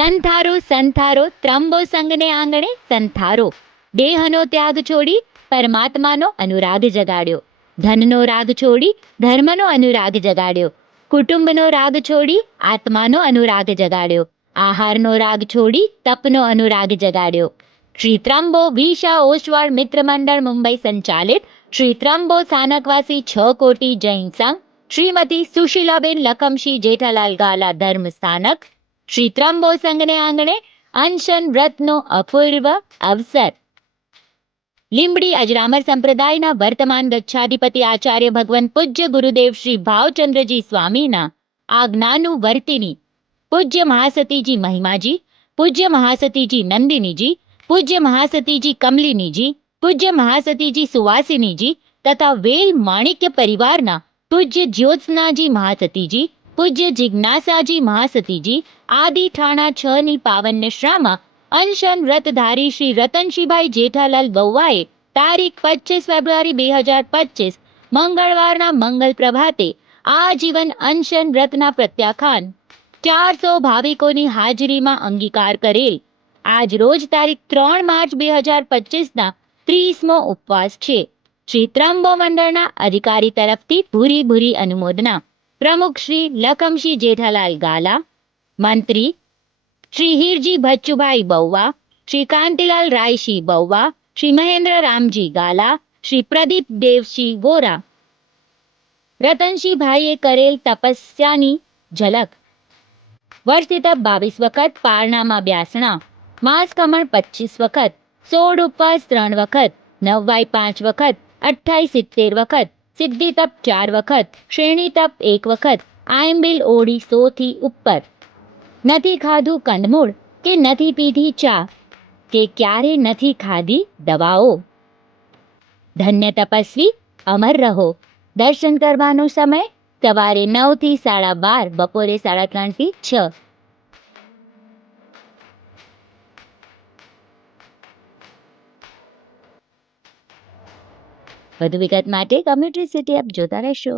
સંથારો સંથારો ત્રંબો સંગને આંગણે સંથારો. દેહનો ત્યાગ છોડી પરમાત્માનો અનુરાગ જગાડ્યો. ધનનો રાગ છોડી ધર્મનો અનુરાગ જગાડ્યો. કુટુંબનો રાગ છોડી આત્માનો અનુરાગ જગાડ્યો. આહારનો રાગ છોડી તપનો અનુરાગ જગાડ્યો. શ્રી ત્રંબો વિશા ઓસવાળ મિત્ર મંડળ મુંબઈ સંચાલિત શ્રી ત્રંબો સ્થાનકવાસી 6 કોટી જૈન સંઘ શ્રીમતી સુશીલાબેન લખમશી જેઠાલાલ ગાલા ધર્મ સ્થાનક શ્રી ત્રંબો સંઘને આંગણે અનશન વ્રતનો અપૂર્વ અવસર. લીંબડી અજરામર સંપ્રદાયના વર્તમાન ગચ્છાધિપતિ આચાર્ય ભગવાન પૂજ્ય ગુરુદેવ શ્રી ભાવચંદ્રજી સ્વામીના આજ્ઞાનું વર્તિની પૂજ્ય મહાસતીજી મહિમાજી, પૂજ્ય મહાસતીજી નંદિનીજી, પૂજ્ય મહાસતીજી કમલિનીજી, પૂજ્ય મહાસતીજી સુવાસિનીજી તથા વેલ માણિક્ય પરિવારના પૂજ્ય જ્યોત્સનાજી મહાસતીજી, પૂજ્ય જિજ્ઞાસાજી મહાસતીજી આદિ ઠાણા 6 ની પાવન નિશ્રામાં અનશન વ્રતધારી શ્રી રતનશીભાઈ જેઠાલાલ બહુવાએ તારીખ 25 ફેબ્રુઆરી 2025 મંગળવારના મંગલ પ્રભાતે આજીવન અનશન વ્રતના પ્રત્યાખ્યાન 400 ભાવિકોની હાજરીમાં અંગીકાર કરેલ. આજ રોજ તારીખ 3 માર્ચ 2025ના 30મો ઉપવાસ છે. શ્રી ત્રંબો મંડળના અધિકારી તરફથી ભૂરી ભૂરી અનુમોદના. પ્રમુખ શ્રી લખમશી જેઠાલાલ ગાલા, મંત્રી શ્રી હીરજી ભચ્ચુભાઈ બહુવા, શ્રી કાંતિલાલ રાયસિંહ બહુવા, શ્રી મહેન્દ્ર રામજી ગાલા, શ્રી પ્રદીપ દેવસિંહ વોરા. રતનશીભાઈએ કરેલ તપસ્યાની ઝલક. વર્ષથી તપ 22 વખત, પારણામાં બ્યાસણા, માસ કમળ 25 વખત, 16 ઉપવાસ 3 વખત, 9 વાય 5 વખત, 28 70 વખત, સિદ્ધિ તપ 4 વખત, શ્રેણી તપ 1 વખત, આયંબિલ ઓળી 100 થી ઉપર. નથી ખાધું કંદમૂળ કે નથી પીધી ચા કે ક્યારે નથી ખાધી દવાઓ. ધન્ય તપસ્વી અમર રહો. દર્શન કરવાનો સમય સવારે 9 થી 12:30, બપોરે 3:30 થી 6. વધુ વિગત માટે કમ્યુનિટી સિટી એપ જોતા રહેશો.